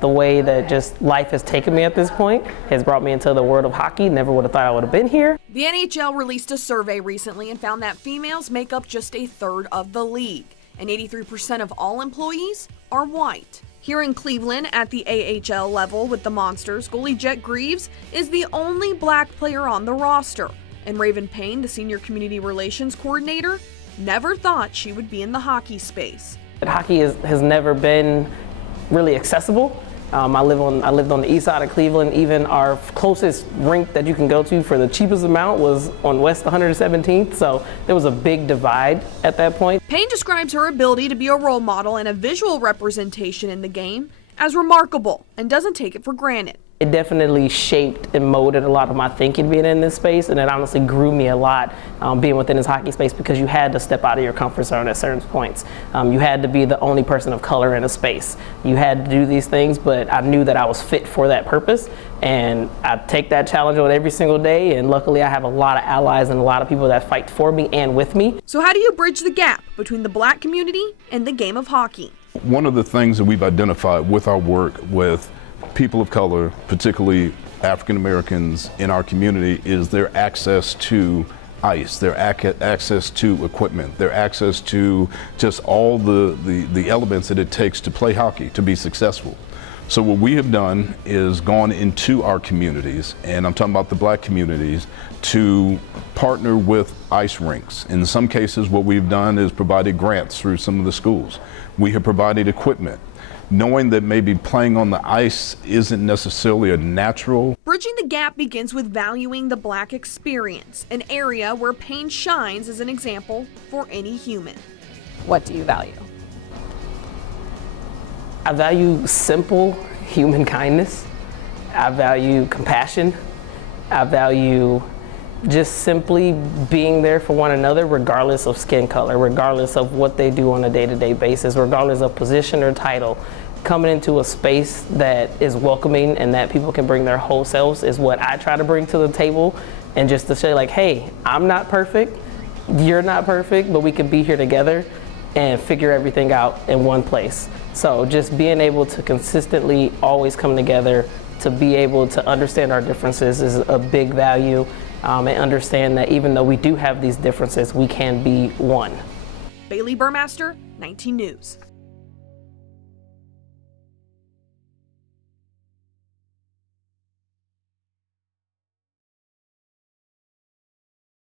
the way that just life has taken me at this point has brought me into the world of hockey. Never would have thought I would have been here. The NHL released a survey recently and found that females make up just a third of the league, and 83% of all employees are white. Here in Cleveland at the AHL level with the Monsters, goalie Jet Greaves is the only black player on the roster. And Raven Payne, the senior community relations coordinator, never thought she would be in the hockey space. Hockey has never been really accessible. I lived on the east side of Cleveland. Even our closest rink that you can go to for the cheapest amount was on West 117th, so there was a big divide at that point. Payne describes her ability to be a role model and a visual representation in the game as remarkable and doesn't take it for granted. It definitely shaped and molded a lot of my thinking being in this space, and it honestly grew me a lot being within this hockey space, because you had to step out of your comfort zone at certain points. You had to be the only person of color in a space. You had to do these things, but I knew that I was fit for that purpose, and I take that challenge on every single day, and luckily I have a lot of allies and a lot of people that fight for me and with me. So how do you bridge the gap between the black community and the game of hockey? One of the things that we've identified with our work with people of color, particularly African Americans in our community, is their access to ice, their access to equipment, their access to just all the elements that it takes to play hockey, to be successful. So what we have done is gone into our communities, and I'm talking about the black communities, to partner with ice rinks. In some cases, what we've done is provided grants through some of the schools. We have provided equipment, knowing that maybe playing on the ice isn't necessarily a natural. Bridging the gap begins with valuing the black experience, an area where Payne shines as an example for any human. What do you value? I value simple human kindness. I value compassion. I value just simply being there for one another, regardless of skin color, regardless of what they do on a day-to-day basis, regardless of position or title. Coming into a space that is welcoming and that people can bring their whole selves is what I try to bring to the table. And just to say, like, hey, I'm not perfect, you're not perfect, but we can be here together and figure everything out in one place. So just being able to consistently always come together, to be able to understand our differences is a big value, and understand that even though we do have these differences, we can be one. Bailey Burmaster, 19 News.